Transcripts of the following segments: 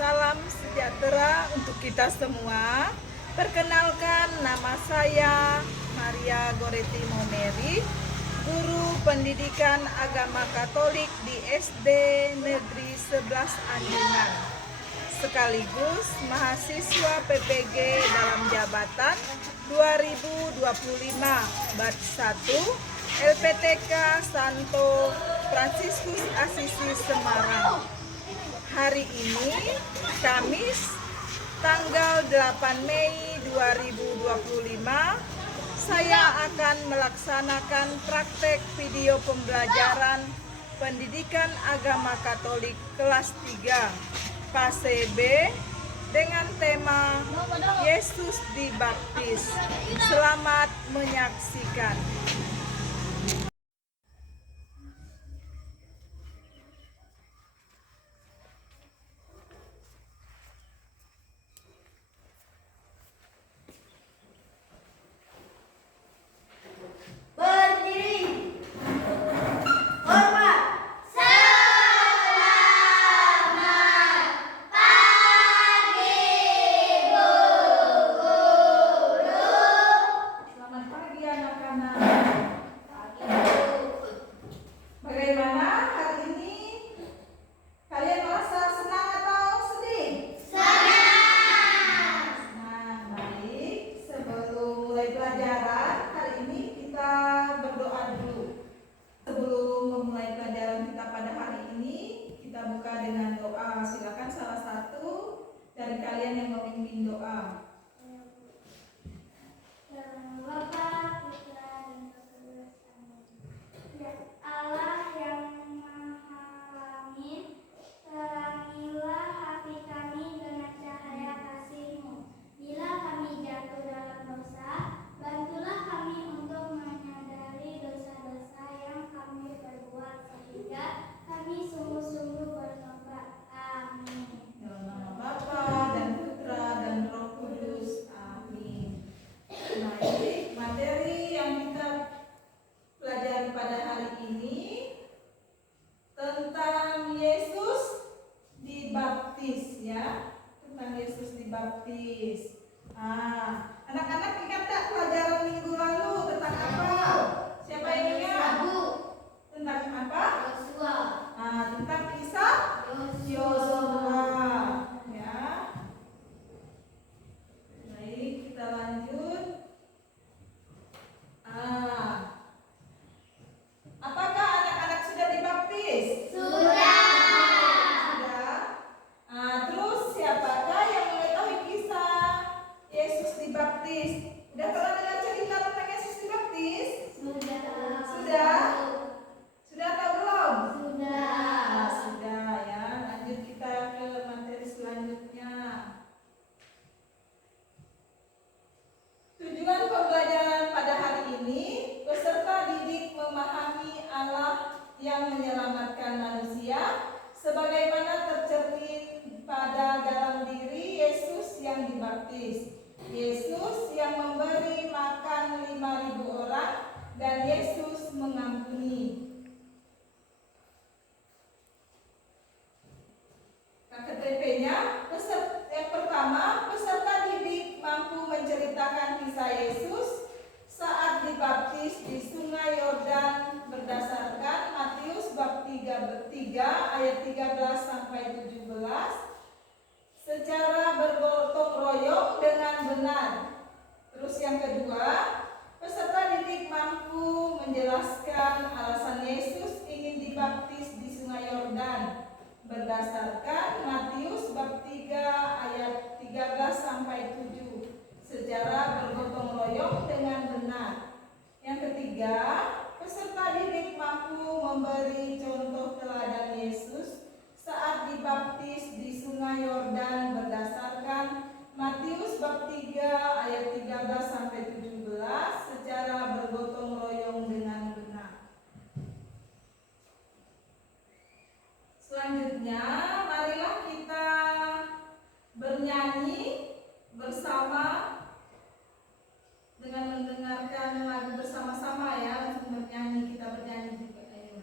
Salam sejahtera untuk kita semua. Perkenalkan, nama saya Maria Goretti Moneri, guru pendidikan agama Katolik di SD Negeri 11 Anjungan, sekaligus mahasiswa PPG dalam jabatan 2025 batch 1 LPTK Santo Fransiskus Assisi Semarang. Hari ini Kamis tanggal 8 Mei 2025 saya akan melaksanakan praktek video pembelajaran pendidikan agama Katolik kelas 3 fase B dengan tema Yesus dibaptis. Selamat menyaksikan. Buka dengan doa. Silakan salah satu dari kalian yang memimpin doa. Bapa, Putra, dan Roh Kudus. Amin. Ya Allah yang Maha Langit, terangilah hati kami dengan cahaya kasih-Mu. Bila kami jatuh dalam dosa, bantulah kami untuk menyadari dosa-dosa yang kami perbuat, sehingga kami sungguh-sungguh bertobat. Amin. Dalam nama Bapa dan Putra dan Roh Kudus. Amin. Baik, materi yang kita pelajari pada hari ini tentang Yesus dibaptis, ya. Tentang Yesus dibaptis. Anak-anak ingat tak pelajaran minggu lalu tentang apa? Siapa yang ingat? Tentang apa? Yosua. Tentang kisah Yosua, ya. Baik, kita lanjut. Apakah anak-anak sudah dibaptis? Sudah. Sudah. Terus siapakah yang mengetahui kisah Yesus dibaptis? Sudah pernah dengar cerita tentang Yesus dibaptis? Sudah. Sudah? Sudah atau belum? Sudah. Sudah, ya. Lanjut kita ke materi selanjutnya. Tujuan pembelajaran pada hari ini, peserta didik memahami Allah yang menyelamatkan manusia sebagaimana tercermin pada dalam diri Yesus yang dibaptis. Yesus yang memberi makan 5.000 orang dan Yesus mengampuni. KTP-nya, yang pertama, peserta didik mampu menceritakan kisah Yesus saat dibaptis di Sungai Yordan berdasarkan Matius bab 3 ayat 13 sampai 17 secara bergotong royong dengan benar. Terus yang kedua, peserta didik mampu menjelaskan alasan Yesus ingin dibaptis di Sungai Yordan berdasarkan Matius bab 3 ayat 13 sampai 7 secara bergotong royong dengan benar. Yang ketiga, peserta didik mampu memberi contoh teladan Yesus saat dibaptis di Sungai Yordan berdasarkan Matius bab 3 ayat 13 sampai 17 secara bergotong royong dengan benar. Selanjutnya, marilah kita bernyanyi bersama dengan mendengarkan lagu bersama-sama, ya. Untuk bernyanyi, kita bernyanyi juga. Ayo.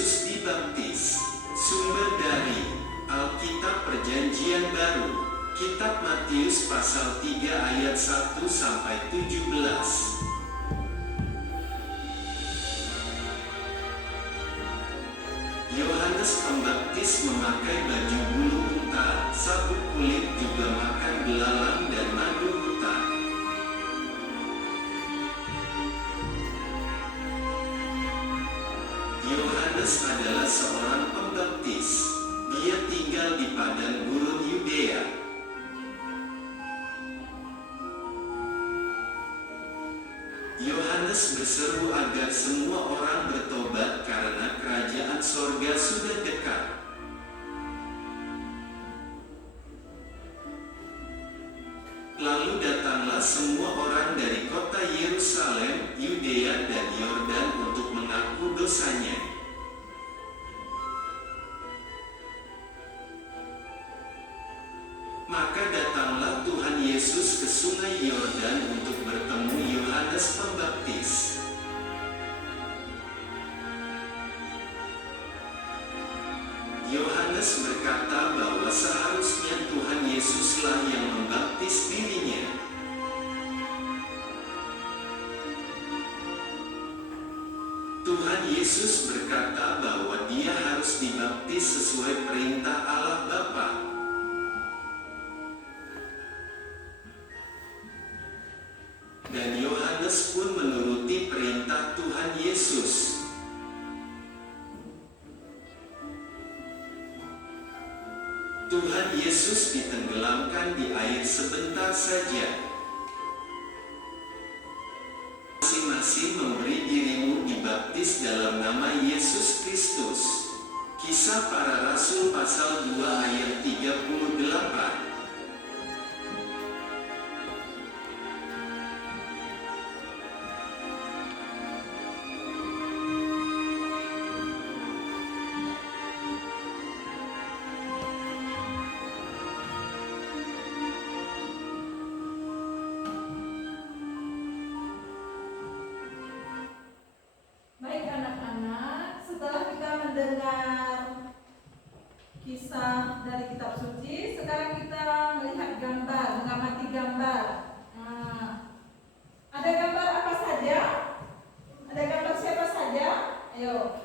Yesus dibaptis. Sumber dari Alkitab Perjanjian Baru, Kitab Matius pasal 3 ayat 1 sampai 17. Yohanes Pembaptis memakai baju bulu unta, sabuk kulit, juga makan belalang dan madu hutan. Yohanes adalah seorang pembaptis. Dia tinggal di padang gurun Yudea. Yohanes berseru agar semua orang bertobat karena kerajaan sorga sudah dekat. Lalu datanglah semua orang dari kota Yerusalem, Yudea dan Yordan untuk mengaku dosanya. Maka datanglah Tuhan Yesus ke sungai Yordan untuk bertemu Yohanes Pembaptis. Yohanes berkata bahwa seharusnya Tuhan Yesuslah yang membaptis dirinya. Tuhan Yesus berkata bahwa dia harus dibaptis sesuai perintah Allah Bapa. Dan Yohanes pun menuruti perintah Tuhan Yesus. Tuhan Yesus ditenggelamkan di air sebentar saja. Masing-masing memberi dirimu dibaptis dalam nama Yesus Kristus. Kisah Para Rasul pasal 2 ayat 38. Baik anak-anak, setelah kita mendengar kisah dari kitab suci, sekarang kita melihat gambar, mengamati gambar. Nah, ada gambar apa saja? Ada gambar siapa saja? Ayo.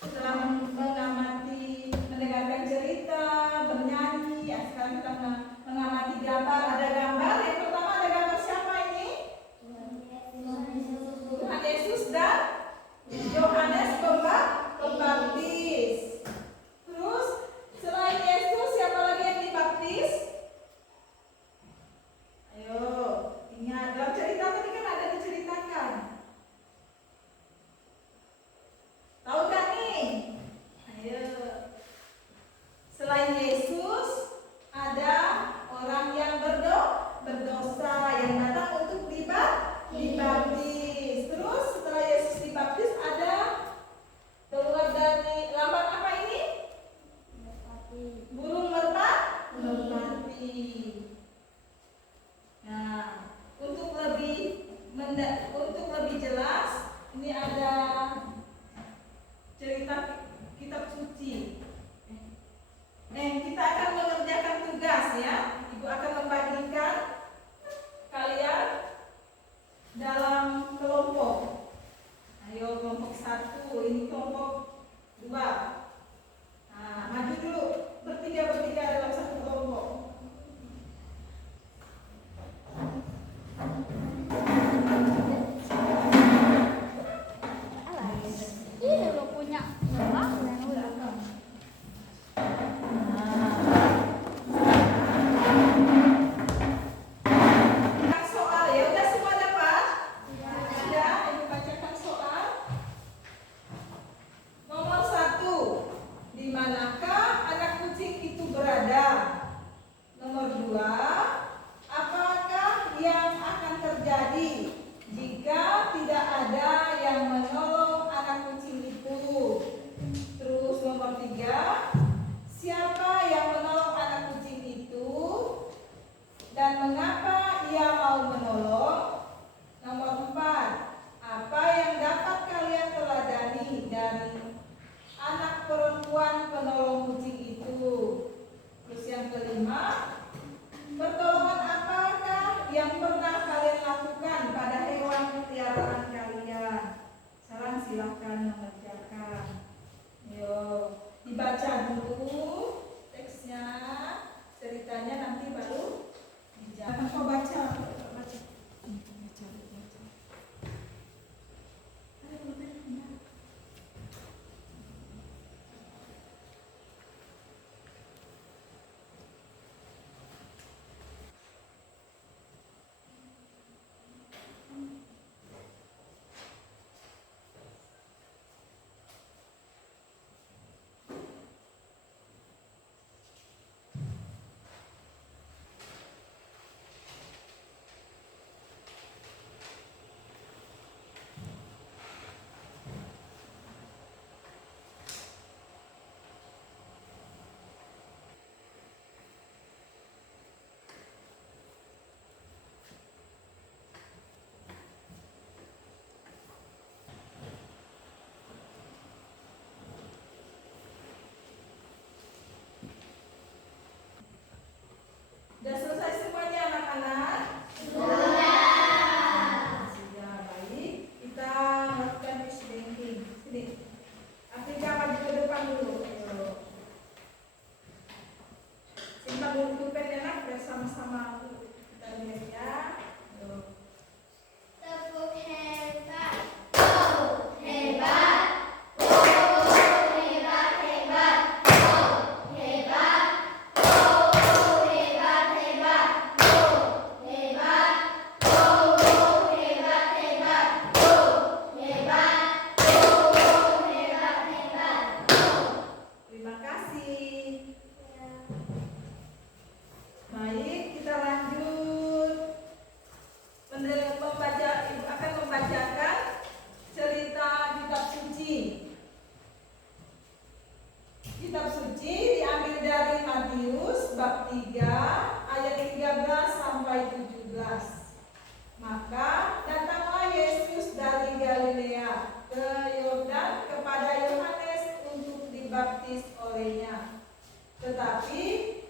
Setelah mengamati, mendengarkan cerita, bernyanyi, ya sekarang kita mengamati gambar. Ada gambar, yang pertama ada gambar siapa ini? Tuhan Yesus dan Yohanes Pembaptis. Terus selain Yesus siapa lagi yang dibaptis? Ayo, ingat dalam cerita tadi kan ada diceritakan. Tahu gak nih? Ayo. Selain Yesus ada orang yang berdosa yang datang untuk dibaptis. Terus setelah Yesus dibaptis ada keluar dari lambang apa ini? Burung merpati. Nah, untuk lebih jelas, ini ada cerita kitab suci. Kita akan mengerjakan tugas ya. Ibu akan membagikan kalian dalam kelompok. Ayo kelompok 1, ini kelompok 2. Nah, maju dulu bertiga dalam satu kelompok. Ini lo punya Soal ya, udah semua dapat? Sudah, ibu bacakan soal. Nomor 1, di manakah anak kucing itu berada? Nomor 2, apakah yang akan terjadi jika tidak ada yang menolong anak kucing itu? Terus nomor 3, siapa yang menolong anak kucing itu dan mengapa ia mau menolong? Nomor 4, apa yang dapat kalian teladani dari dibaca dulu teksnya, ceritanya nanti baru dijawab. Kau baca. Sudah selesai semuanya anak-anak? Sudah, baik. Kita lakukan quiz banking. Sini. Afrika maju ke depan dulu. Ayo. Simpan dulu pulpen ya nak, biar sama-sama kita lihat ya. Ayo. Tepuk hebat. Oh, hebat. Oh, hebat, hebat. Oh, hebat. Oh, hebat, hebat. Oh, hebat. Oh, hebat, hebat. Oh, hebat. Oh, hebat, hebat. Terima kasih. Baik, kita lanjut. Ibu akan membacakan cerita kitab suci. Kitab suci diambil dari Matius bab 3 ayat 13 sampai 17. Maka datanglah Yesus dari Galilea ke Yordan kepada Yohanes untuk dibaptis olehnya. Tetapi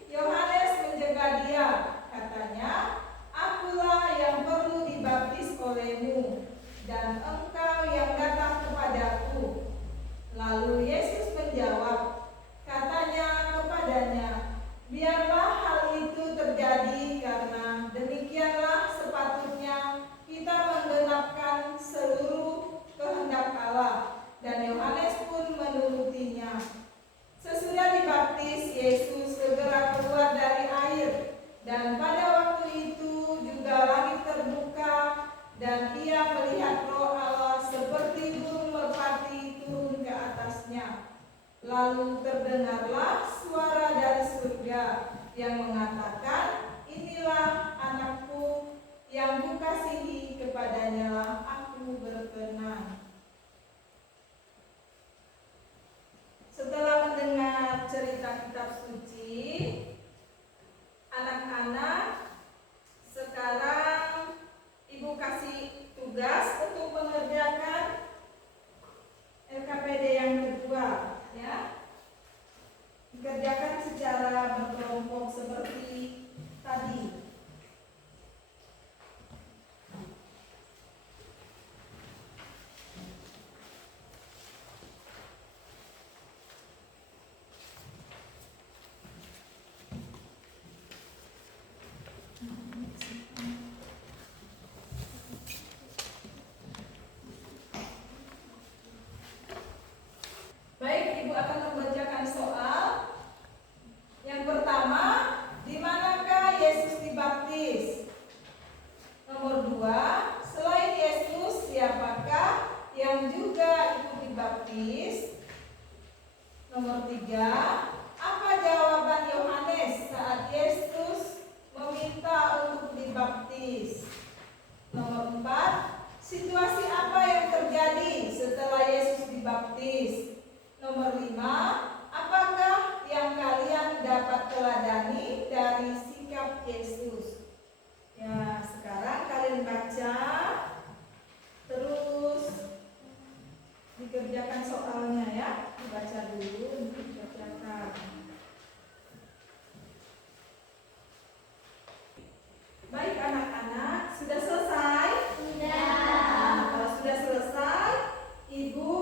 Yohanes mencegah dia, katanya, "Akulah yang perlu dibaptis olehmu, dan engkau yang datang kepadaku." Lalu Yesus menjawab, katanya kepadanya, "Biarlah hal itu terjadi, karena demikianlah sepatutnya kita menggenapkan seluruh kehendak Allah." Dan Yohanes pun menurutinya. Sesudah dibaptis, Yesus segera keluar dari air, dan pada waktu itu juga langit terbuka, dan ia melihat Roh Allah seperti burung merpati turun ke atasnya. Lalu terdengarlah suara dari surga yang mengatakan, "Inilah anakku yang kukasihi, kepadanyalah aku berkenan." Setelah mendengar cerita kitab suci, anak-anak, sekarang Ibu kasih tugas untuk mengerjakan LKPD yang kedua, ya. Dikerjakan secara berkelompok seperti tadi. Baik, Ibu akan membacakan soal. Yang pertama, di manakah Yesus dibaptis? Nomor 2, selain Yesus, siapakah yang juga ikut dibaptis? Nomor 3, apa jawaban Yohanes saat Yesus meminta untuk dibaptis? Nomor 4, situasi apa yang terjadi setelah Yesus dibaptis? Nomor 5, apakah yang kalian dapat teladani dari sikap Yesus? Ya, sekarang kalian baca, terus dikerjakan soalnya ya. Dibaca dulu, dikerjakan. Baik anak-anak, sudah selesai? Sudah. Nah, kalau sudah selesai, Ibu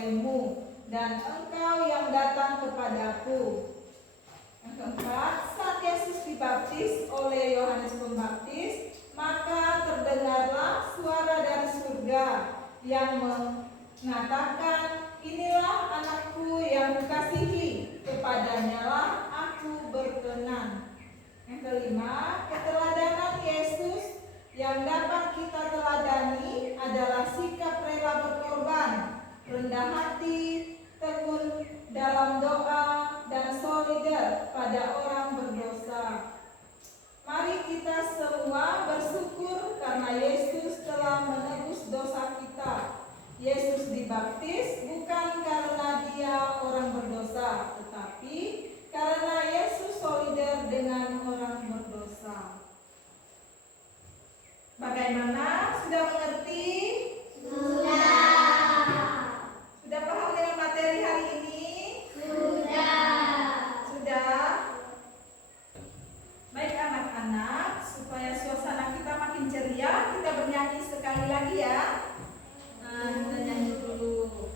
olehmu, dan engkau yang datang kepadaku. Yang keempat, saat Yesus dibaptis oleh Yohanes Pembaptis, maka terdengarlah suara dari surga yang mengatakan, inilah anakku yang kukasihi, kepadanya lah aku berkenan. Yang kelima, keteladanan Yesus yang dapat kita teladani adalah sikap rela berkorban, rendah hati, tekun dalam doa, dan solidar pada orang berdosa. Mari kita semua bersyukur karena Yesus telah menebus dosa kita. Yesus dibaptis bukan karena dia orang berdosa, tetapi karena Yesus solidar dengan orang berdosa. Bagaimana? Sudah mengerti? Sudah paham dengan materi hari ini? Sudah? Baik anak-anak, supaya suasana kita makin ceria, kita bernyanyi sekali lagi ya. Nah, kita nyanyi dulu.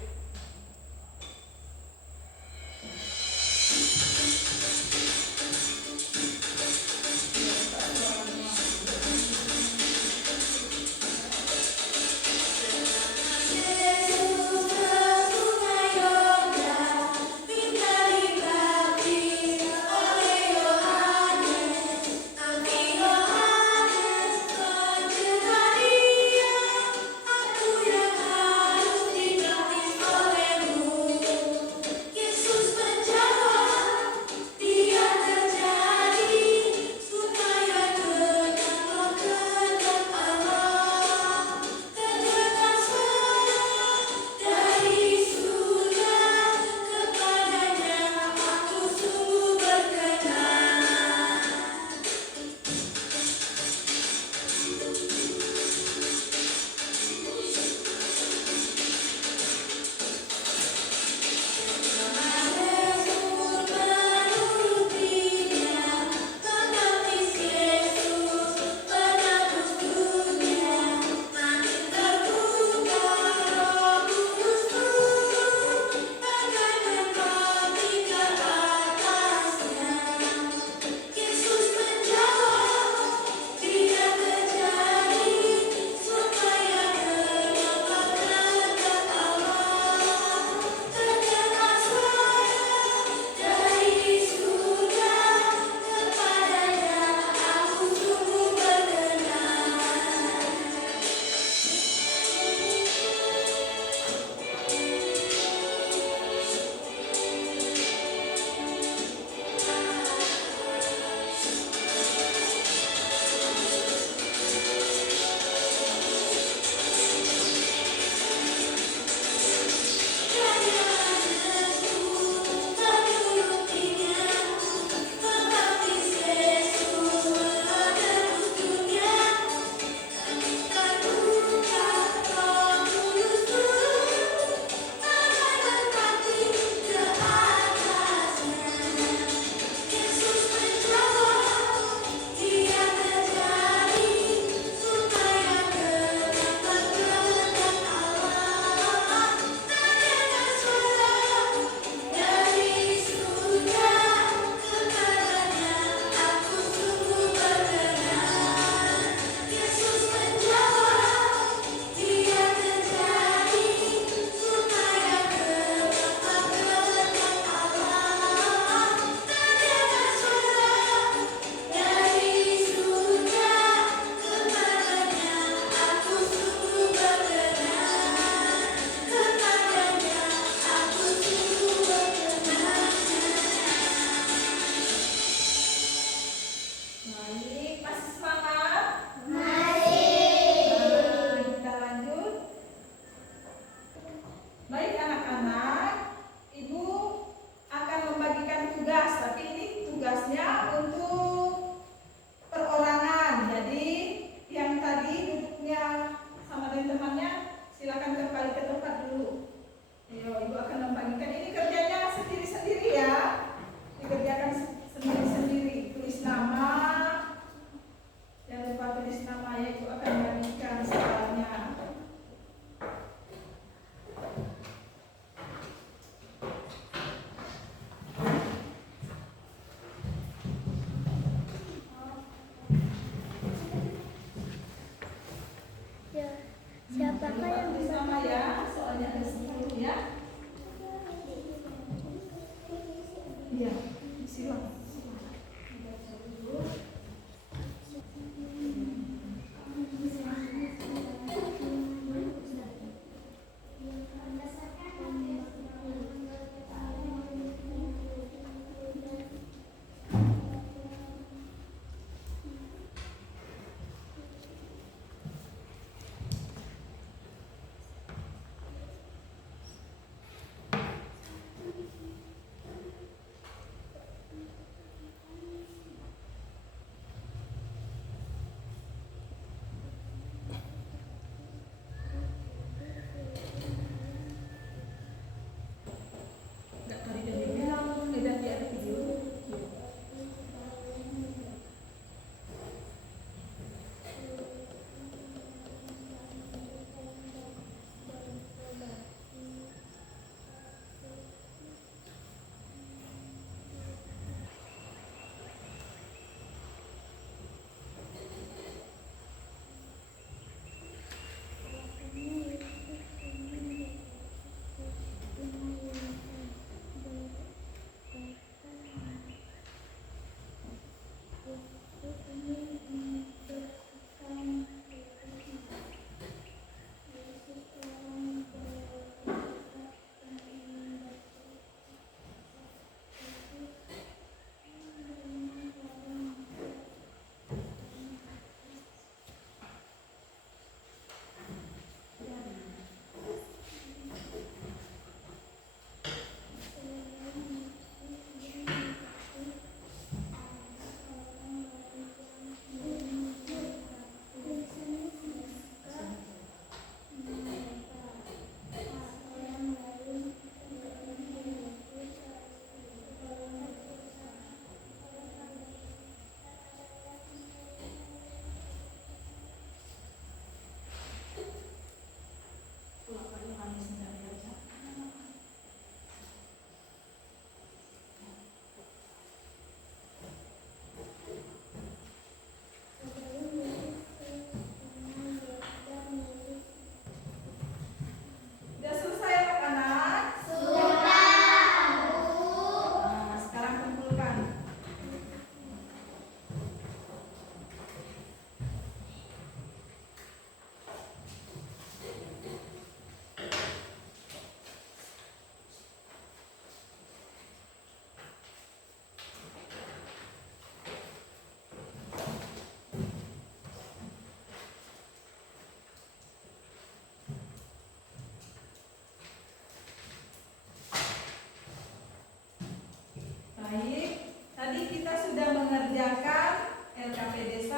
Baik, tadi kita sudah mengerjakan LKPD 1,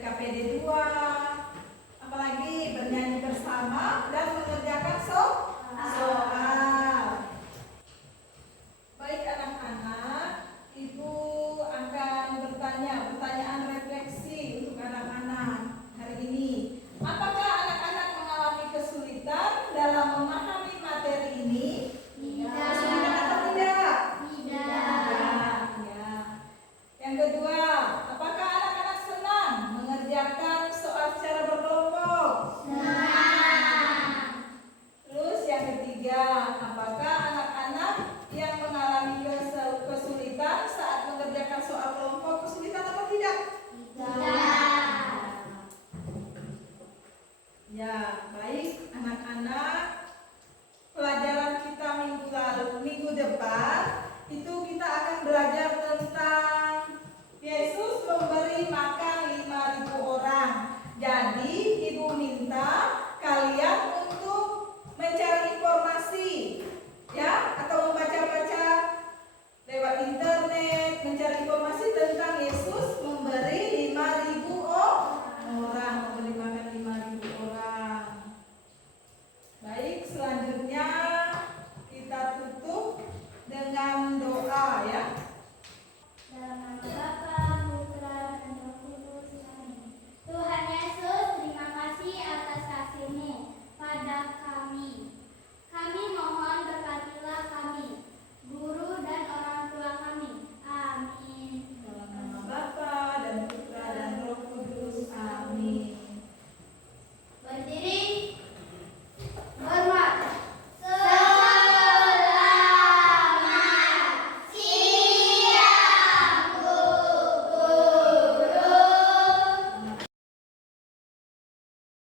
LKPD 2, apalagi bernyanyi bersama dan mengerjakan